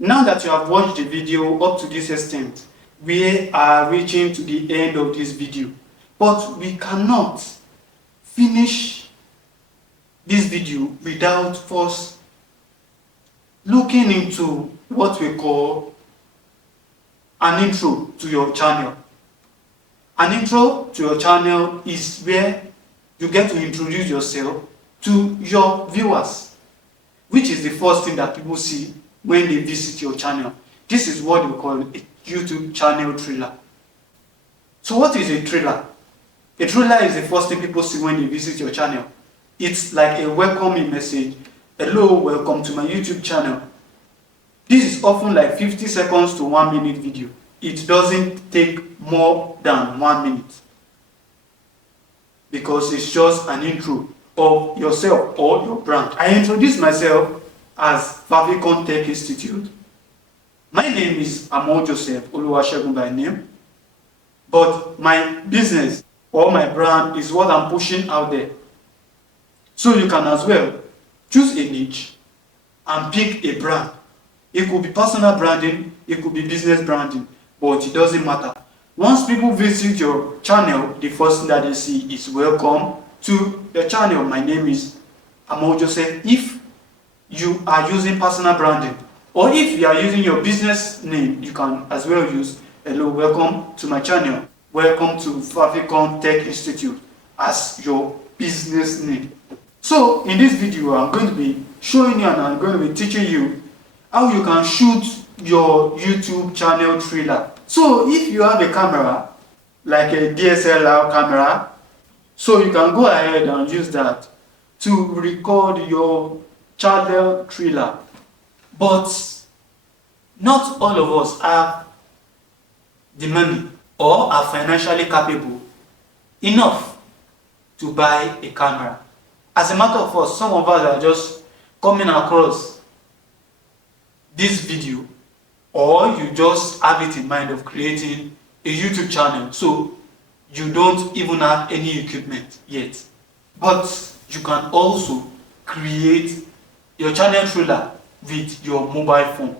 Now that you have watched the video up to this extent, we are reaching to the end of this video. But we cannot finish this video without first looking into what we call an intro to your channel. An intro to your channel is where you get to introduce yourself to your viewers, which is the first thing that people see when they visit your channel. This is what we call a YouTube channel trailer. So what is a trailer? A trailer is the first thing people see when they visit your channel. It's like a welcoming message. Hello, welcome to my YouTube channel. This is often like 50 seconds to 1 minute video. It doesn't take more than 1 minute because it's just an intro of yourself or your brand. I introduce myself as Favicon Tech Institute. My name is Amo Joseph Oluwasegun by name, but my business or my brand is what I'm pushing out there. So you can as well choose a niche and pick a brand. It could be personal branding, it could be business branding, but it doesn't matter. Once people visit your channel, the first thing that they see is welcome to your channel. My name is Amo Joseph. If you are using personal branding, or if you are using your business name, you can as well use hello, welcome to my channel, welcome to Favicon Tech Institute as your business name. So in this video, I'm going to be showing you and I'm going to be teaching you how you can shoot your YouTube channel trailer. So if you have a camera, like a DSLR camera, so you can go ahead and use that to record your channel trailer. But not all of us have the money or are financially capable enough to buy a camera. As a matter of fact, some of us are just coming across this video, or you just have it in mind of creating a YouTube channel, so you don't even have any equipment yet. But you can also create your channel trailer with your mobile phone.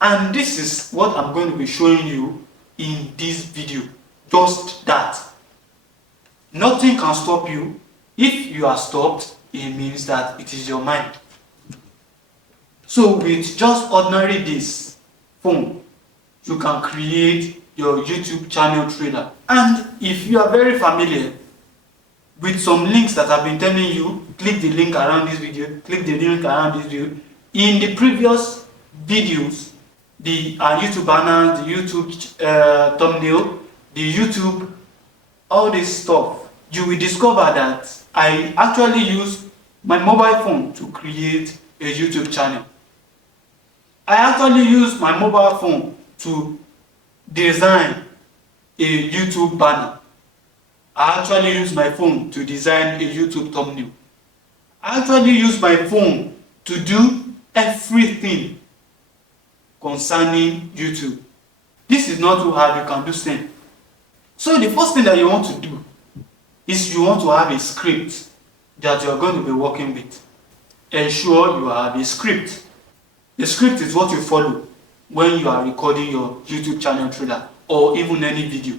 And this is what I'm going to be showing you in this video. Just that. Nothing can stop you. If you are stopped, it means that it is your mind. So with just ordinary this phone, you can create your YouTube channel trailer. And if you are very familiar with some links that I've been telling you, click the link around this video, click the link around this video. In the previous videos, the YouTube banner, the YouTube thumbnail, the YouTube, all this stuff, you will discover that I actually use my mobile phone to create a YouTube channel. I actually use my mobile phone to design a YouTube banner. I actually use my phone to design a YouTube thumbnail. I actually use my phone to do everything concerning YouTube. This is not too hard, you can do same. So the first thing that you want to do is you want to have a script that you are going to be working with. Ensure you have a script. The script is what you follow when you are recording your YouTube channel trailer or even any video.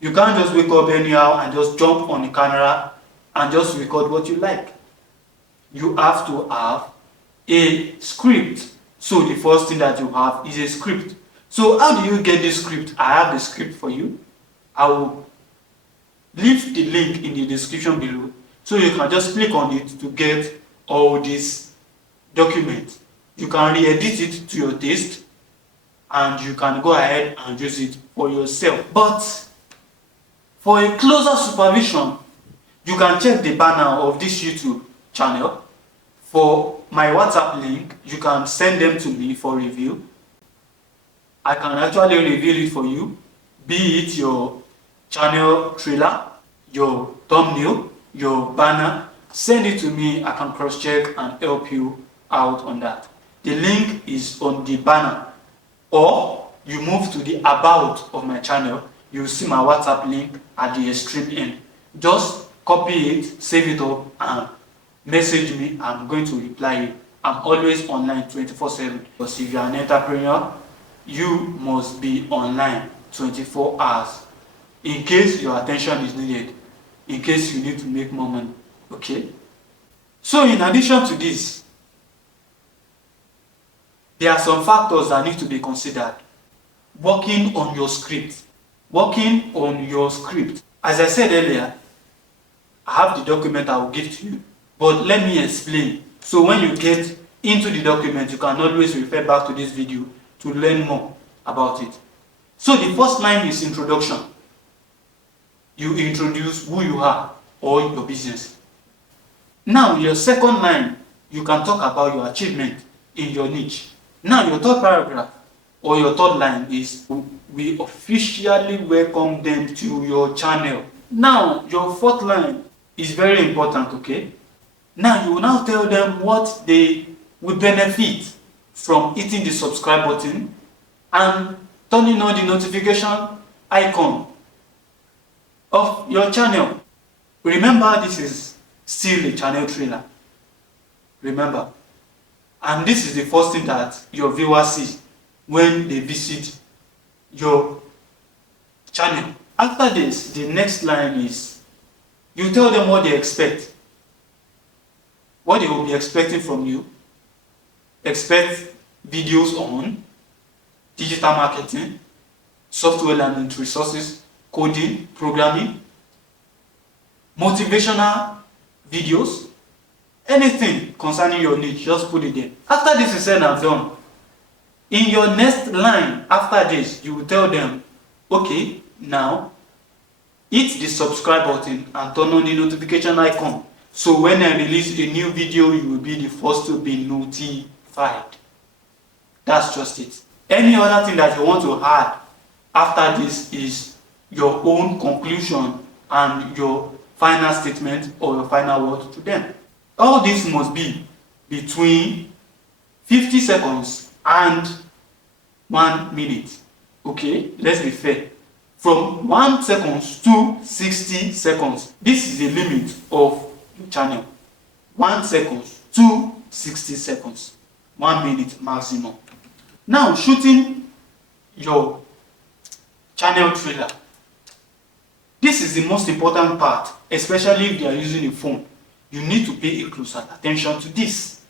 You can't just wake up anyhow and just jump on the camera and just record what you like. You have to have a script. So the first thing that you have is a script. So how do you get this script? I have the script for you. I will leave the link in the description below, so you can just click on it to get all these documents. You can re-edit it to your taste and you can go ahead and use it for yourself. But for a closer supervision, you can check the banner of this YouTube channel. For my WhatsApp link, you can send them to me for review. I can actually reveal it for you, be it your channel trailer, your thumbnail, your banner. Send it to me, I can cross-check and help you out on that. The link is on the banner, or you move to the about of my channel, you will see my WhatsApp link at the extreme end. Just copy it, save it up and message me. I'm going to reply you I'm always online 24/7. Because if you're an entrepreneur, you must be online 24 hours in case your attention is needed, in case you need to make more money. Okay? So in addition to this, there are some factors that need to be considered. Working on your script. Working on your script. As I said earlier, I have the document I will give to you, but let me explain. So when you get into the document, you can always refer back to this video to learn more about it. So the first line is introduction. You introduce who you are or your business. Now, your second line, you can talk about your achievement in your niche. Now, your third paragraph or your third line is, we officially welcome them to your channel. Now, your fourth line is very important, okay? Now, you will now tell them what they will benefit from hitting the subscribe button and turning on the notification icon of your channel. Remember, this is still a channel trailer. Remember. And this is the first thing that your viewers see when they visit your channel. After this, the next line is, you tell them what they expect. What they will be expecting from you. Expect videos on digital marketing, software learning resources, coding, programming, motivational videos, anything concerning your niche, just put it there. After this is said and done, in your next line after this, you will tell them, okay, now hit the subscribe button and turn on the notification icon. So when I release a new video, you will be the first to be notified. That's just it. Any other thing that you want to add after this is your own conclusion and your final statement or your final word to them. All this must be between 50 seconds and 1 minute. Okay, let's be fair. From 1 second to 60 seconds. This is the limit of your channel. 1 second to 60 seconds. 1 minute maximum. Now, shooting your channel trailer. This is the most important part, especially if you are using a phone. You need to pay a closer attention to this.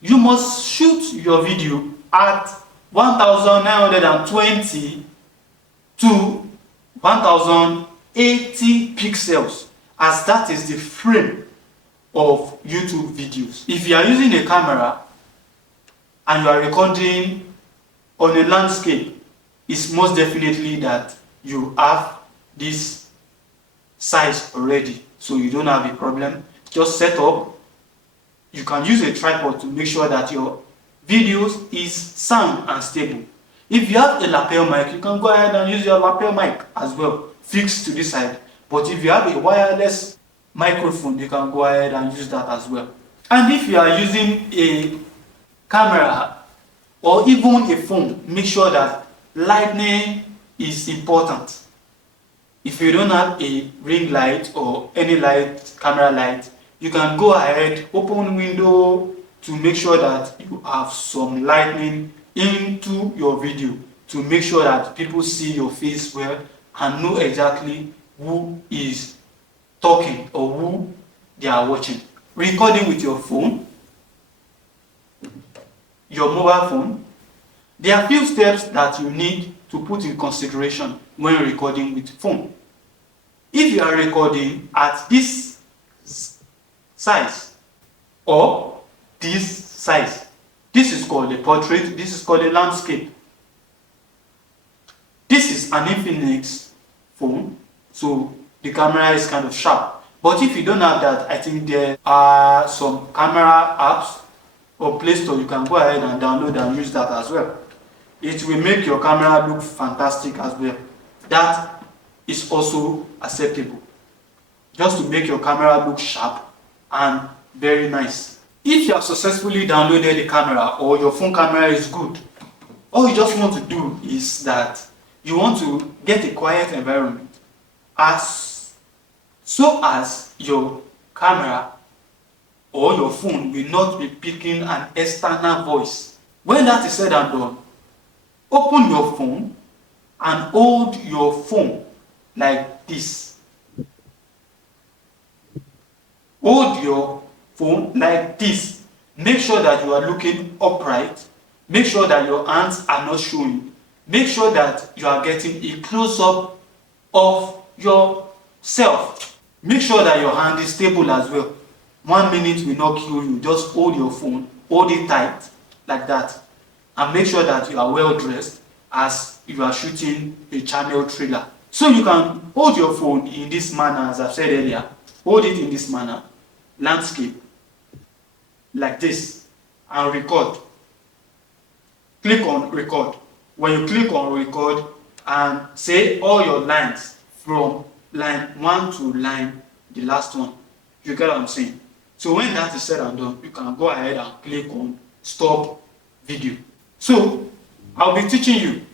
You must shoot your video at 1920 to 1080 pixels, as that is the frame of YouTube videos. If you are using a camera and you are recording on a landscape, it's most definitely that you have this size already, so you don't have a problem. Just set up. You can use a tripod to make sure that your videos is sound and stable. If you have a lapel mic, you can go ahead and use your lapel mic as well, fixed to this side. But if you have a wireless microphone, you can go ahead and use that as well. And if you are using a camera or even a phone, make sure that lighting is important. If you don't have a ring light or any light, camera light, you can go ahead, open window to make sure that you have some lighting into your video to make sure that people see your face well and know exactly who is talking or who they are watching. Recording with your phone, your mobile phone. There are few steps that you need to put in consideration when recording with phone. If you are recording at this size or this size, this is called a portrait, this is called a landscape. This is an Infinix phone, so the camera is kind of sharp. But if you don't have that, I think there are some camera apps or Play Store you can go ahead and download and use that as well. It will make your camera look fantastic as well. That is also acceptable, just to make your camera look sharp and very nice. If you have successfully downloaded the camera or your phone camera is good, all you just want to do is that you want to get a quiet environment so as your camera or your phone will not be picking an external voice. When that is said and done, open your phone and hold your phone like this. Hold your phone like this. Make sure that you are looking upright. Make sure that your hands are not showing. Make sure that you are getting a close-up of yourself. Make sure that your hand is stable as well. 1 minute will not kill you. Just hold your phone, hold it tight like that, and make sure that you are well dressed as you are shooting a channel trailer. So you can hold your phone in this manner, as I've said earlier. Hold it in this manner, landscape, like this, and record. Click on record. When you click on record and say all your lines from line 1 to line the last one, you get what I'm saying? So when that is said and done, you can go ahead and click on stop video. So I'll be teaching you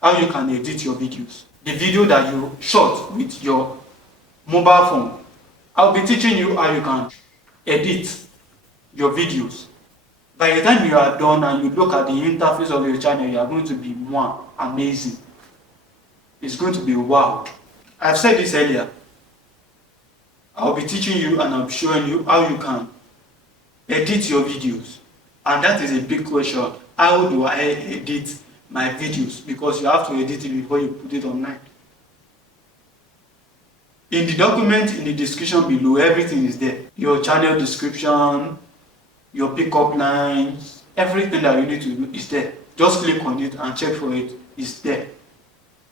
how you can edit your videos. The video that you shot with your mobile phone, I'll be teaching you how you can edit your videos. By the time you are done and you look at the interface of your channel, you are going to be amazing. It's going to be wow. I've said this earlier. I'll be teaching you and I'll be showing you how you can edit your videos. And that is a big question. How do I edit my videos? Because you have to edit it before you put it online. In the document in the description below, everything is there. Your channel description, your pickup lines, everything that you need to do is there. Just click on it and check for it. It's there.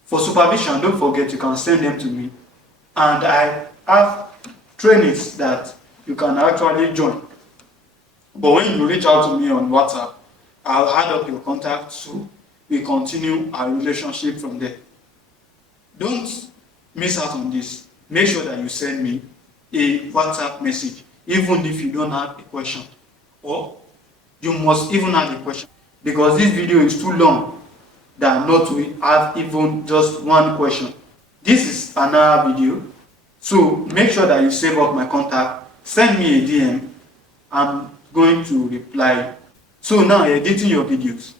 For supervision, don't forget you can send them to me. And I have trainings that you can actually join. But when you reach out to me on WhatsApp, I'll add up your contact so we continue our relationship from there. Don't miss out on this. Make sure that you send me a WhatsApp message, even if you don't have a question. Or you must even have a question, because this video is too long than not to have even just one question. This is another video, so make sure that you save up my contact, send me a DM, I'm going to reply. So now editing your videos,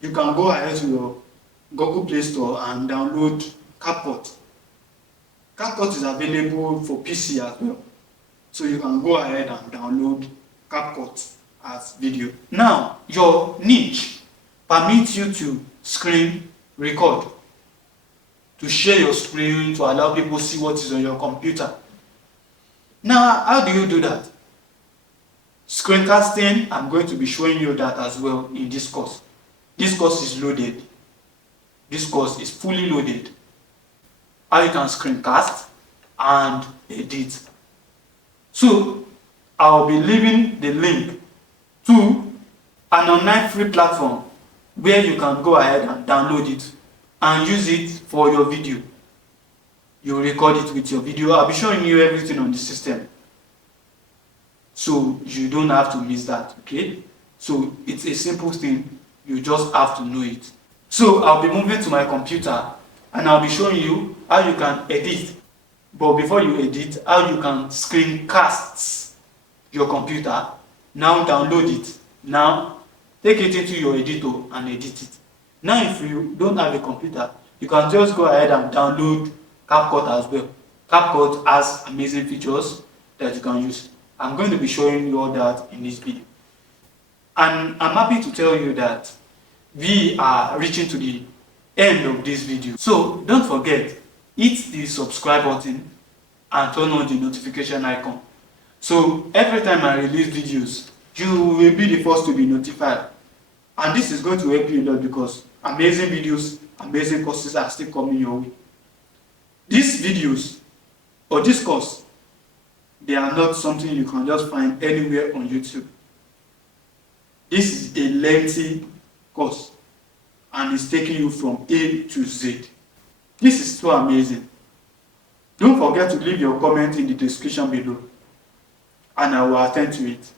you can go ahead to your Google Play Store and download CapCut. CapCut is available for PC as well, so you can go ahead and download CapCut as video. Now, your niche permits you to screen record, to share your screen, to allow people to see what is on your computer. Now, how do you do that? Screencasting, I'm going to be showing you that as well in this course. This course is loaded. This course is fully loaded. How you can screencast and edit. So, I'll be leaving the link to an online free platform where you can go ahead and download it and use it for your video. You record it with your video. I'll be showing you everything on the system, so you don't have to miss that, okay? So it's a simple thing, you just have to know it. So I'll be moving to my computer and I'll be showing you how you can edit. But before you edit, how you can screencast your computer. Now download it. Now take it into your editor and edit it. Now if you don't have a computer, you can just go ahead and download CapCut as well. CapCut has amazing features that you can use. I'm going to be showing you all that in this video. And I'm happy to tell you that we are reaching to the end of this video. So don't forget, hit the subscribe button and turn on the notification icon. So every time I release videos, you will be the first to be notified. And this is going to help you a lot because amazing videos, amazing courses are still coming your way. These videos or this course, they are not something you can just find anywhere on YouTube. This is a lengthy course and it's taking you from A to Z. This is so amazing. Don't forget to leave your comment in the description below and I will attend to it.